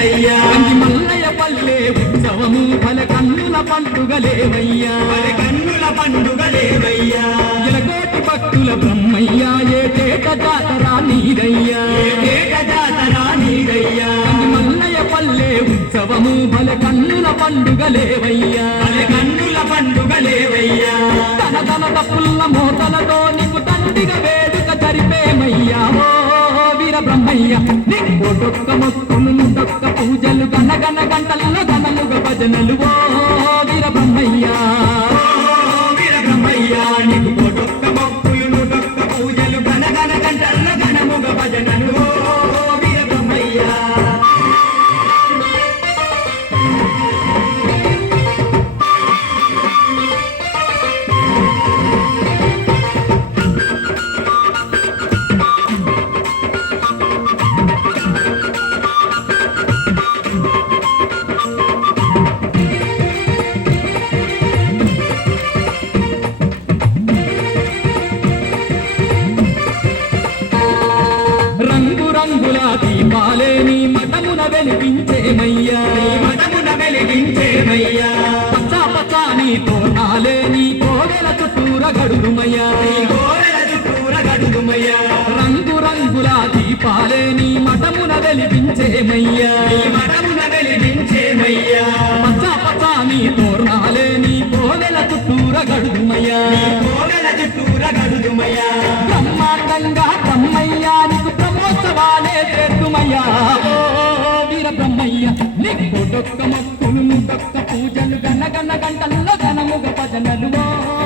నీదయ్యా కంచి మల్లయ్య పల్లె ఉత్సవము భలే కన్నుల పండుగలేవయ్యా కన్నుల పండుగలేవయ్యా ఇలకోటి భక్తుల బ్రహ్మయ్య ఏటేట జాతర నీదయ్యా ఏటేట జాతర నీదయ్యా కంచి మల్లయ్య పల్లె ఉత్సవము భలే కన్నుల పండుగలేవయ్యా కన్నుల పండుగలేవయ్యా తన తన తప్పుల మోతలతో నీకు తండ్రిగా వేడుక జరిపేమయ్యా ఓ వీర బ్రహ్మయ్య నీకు ఒడొక్క మొక్కులు నుడొక్క పూజలు గనగన గంటల్లో గనముగ భజనలు ఓ వీర బ్రహ్మయ్య వీర బ్రహ్మయ్య నీకు ఒడొక్క మొక్కులు నుడొక్క పూజలు గనగన గంటల్లో గనముగ భజనలు ఓ వీర బ్రహ్మయ్య రంగుల దీపాలే నీ మఠమున వెలిగించేమయ్యా మఠమున వెలిగించేమయ్యా పచ్చా పచ్చాని తోనాలే నీ కోవెల చుట్టూర గడుగుమయ్యా గోడల చుట్టూర గడుగుమయ్యా రంగుల దీపాలే నీ మఠమున వెలిగించేమయ్యా మఠమున వెలిగించేమయ్యా పచ్చా పచ్చాని తోనాలే నీ కోవెల చుట్టూర గడుగుమయ్యా గోడల చుట్టూర గడుగుమయ్యా బ్రహ్మాండంగా బ్రహ్మయ్యా నీకు బ్రహ్మోత్సవాలే చేతుమయ్యా ఓ వీర బ్రహ్మయ్య నీకు డొక్క మొక్కులు డొక్క పూజలు గనగన గంటల్లో గనముగ భజనలు ఓ